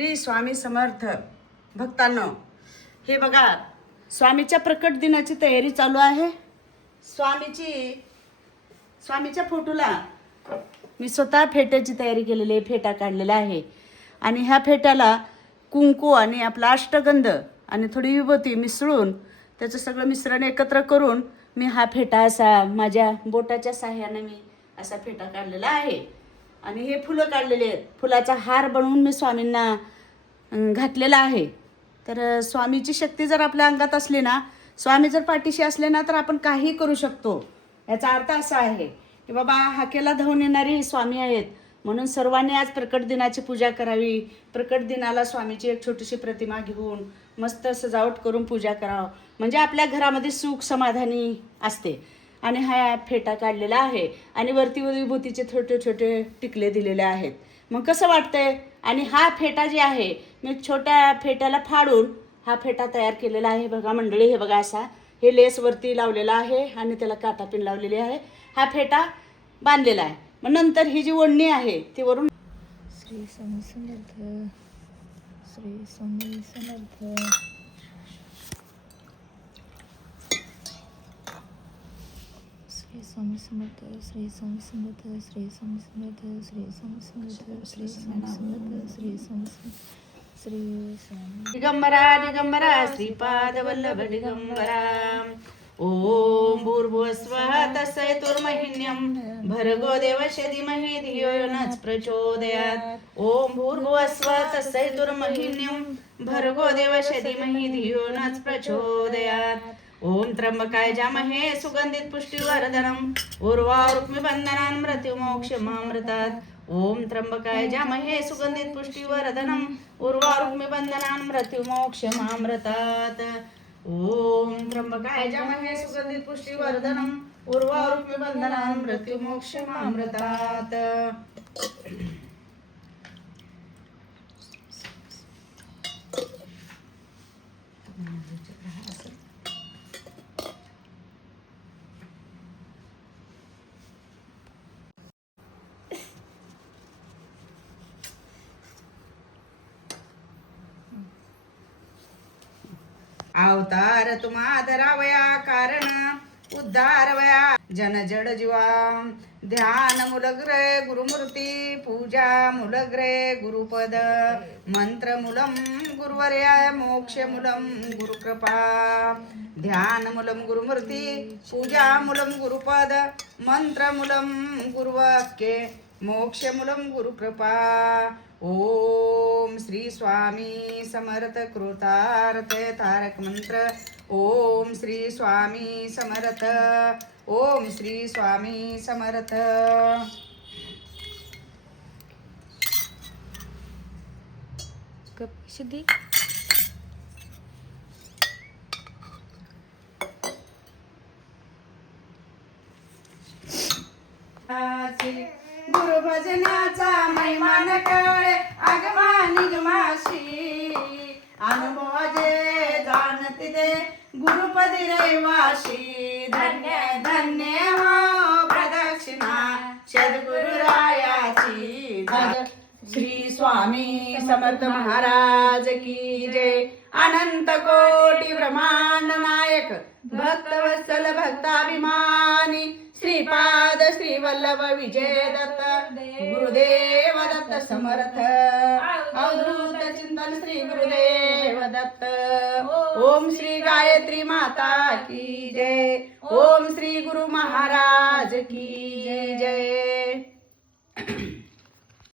श्री स्वामी समर्थ भक्तांनो, हे बघा स्वामीच्या प्रकट दिनाची तयारी चालू आहे। स्वामीच्या फोटोला मी स्वतः फेट्याची तयारी केलेली आहे, फेटा काढलेला आहे आणि ह्या फेट्याला कुंकू आणि आपला अष्टगंध आणि थोडी विभूती मिसळून त्याचं सगळं मिश्रण एकत्र करून मी हा फेटा असा माझ्या बोटाच्या साह्याने मी असा फेटा काढलेला आहे आणि हे फुलं काढलेले आहेत। फुलाचा हार बनवून मी स्वामींना घातलेला आहे। तर स्वामीची शक्ती जर आपल्या अंगात असली ना, स्वामी जर पाठीशी असले ना, तर आपण काही करू शकतो। याचा अर्थ असा आहे की बाबा हाकेला धावून येणारी स्वामी आहेत, म्हणून सर्वांनी आज प्रकट दिनाची पूजा करावी। प्रकट दिनाला स्वामीची एक छोटीशी प्रतिमा घेऊन मस्त सजावट करून पूजा करावं, म्हणजे आपल्या घरामध्ये सुख समाधानी असते। आणि हा फेटा काढलेला आहे आणि वरती विभूतीचे छोटे छोटे टिकले दिलेले आहेत। मग कसं वाटतंय? आणि हा फेटा जे आहे मी छोट्या फेट्याला फाडून हा फेटा तयार केलेला आहे। बघा मंडळी, हे बघा असा हे लेस वरती लावलेला आहे आणि त्याला काटापिन लावलेली आहे। हा फेटा बांधलेला आहे। मग नंतर ही जी ओढणी आहे ती वरून श्री स्वामी समर्थ, श्री स्वामी समर्थ, श्री स्वामी समर्थ, श्री स्वामी समर्थ, श्री स्वामी समर्थ, श्री स्वामी समर्थ, श्री स्वामी समर्थ, श्री स्वामी समर्थ, श्री स्वामी दिगंबरा दिगंबरा श्रीपाद वल्लभ दिगंबरा। ओम भूर्भुवस्वः तत्सवितुर्वरेण्यं भर्गो देवस्य धीमहि धियो यो नः प्रचोदयात्। ओम भूर्भुवस्वः तत्सवितुर्वरेण्यं भर्गो देवस्य धीमहि धियो यो नः प्रचोदयात्। ओम त्र्यंबकाय जामहे सुगंधित पुष्टिवर्धनम् उर्वारुक्मिबन्धनान् मृत्युमोक्षमामृतात्। ओम त्र्यंबकाय जामहे सुगंधित पुष्टिवर्धनम् उर्वारुक्मिबन्धनान् मृत्युमोक्षमामृतात्। ओम त्र्यंबकाय जामहे सुगंधित पुष्टिवर्धनम् उर्वारुक्मिबन्धनान् मृत्युमोक्षमामृतात्। अवतार तुम्हा धरावया कारण उद्धार वया जन जड जीवा। ध्यान मूलग्रे गुरुमूर्ती पूजा मूलग्रे गुरुपद मंत्र मूलम गुरुवर्या मोक्ष मूलम गुरुकृपा। ध्यान मूलम गुरुमूर्ती पूजा मूलम गुरुपद मंत्र मूलम गुरुवाक्ये मोक्ष मूलम गुरुकृपा। ओम श्री स्वामी समर्थ कृतार्थ तारक मंत्र। ओम श्री स्वामी समर्थ, ओम श्री स्वामी समर्थ। कप शुद्धी गुरु भजनाचा महिमा न कळे आगमा निगमाशी। अनुभवाजे जाणते ते गुरुपदी रहिवाशी। धन्य धन्य हो प्रदक्षिणा सद्गुरुरायाची। श्री स्वामी समर्थ महाराज की जय। अनंत कोटी ब्रह्मांड नायक भक्तवत्सल भक्ताभिमानी श्रीपाद श्री वल्लभ विजय दत्त गुरुदेव दत्त समर्थ। अवधूत चिंतन श्री गुरुदेव दत्त। ओम श्री गायत्री माता की जय। ओम श्री गुरु महाराज की जय।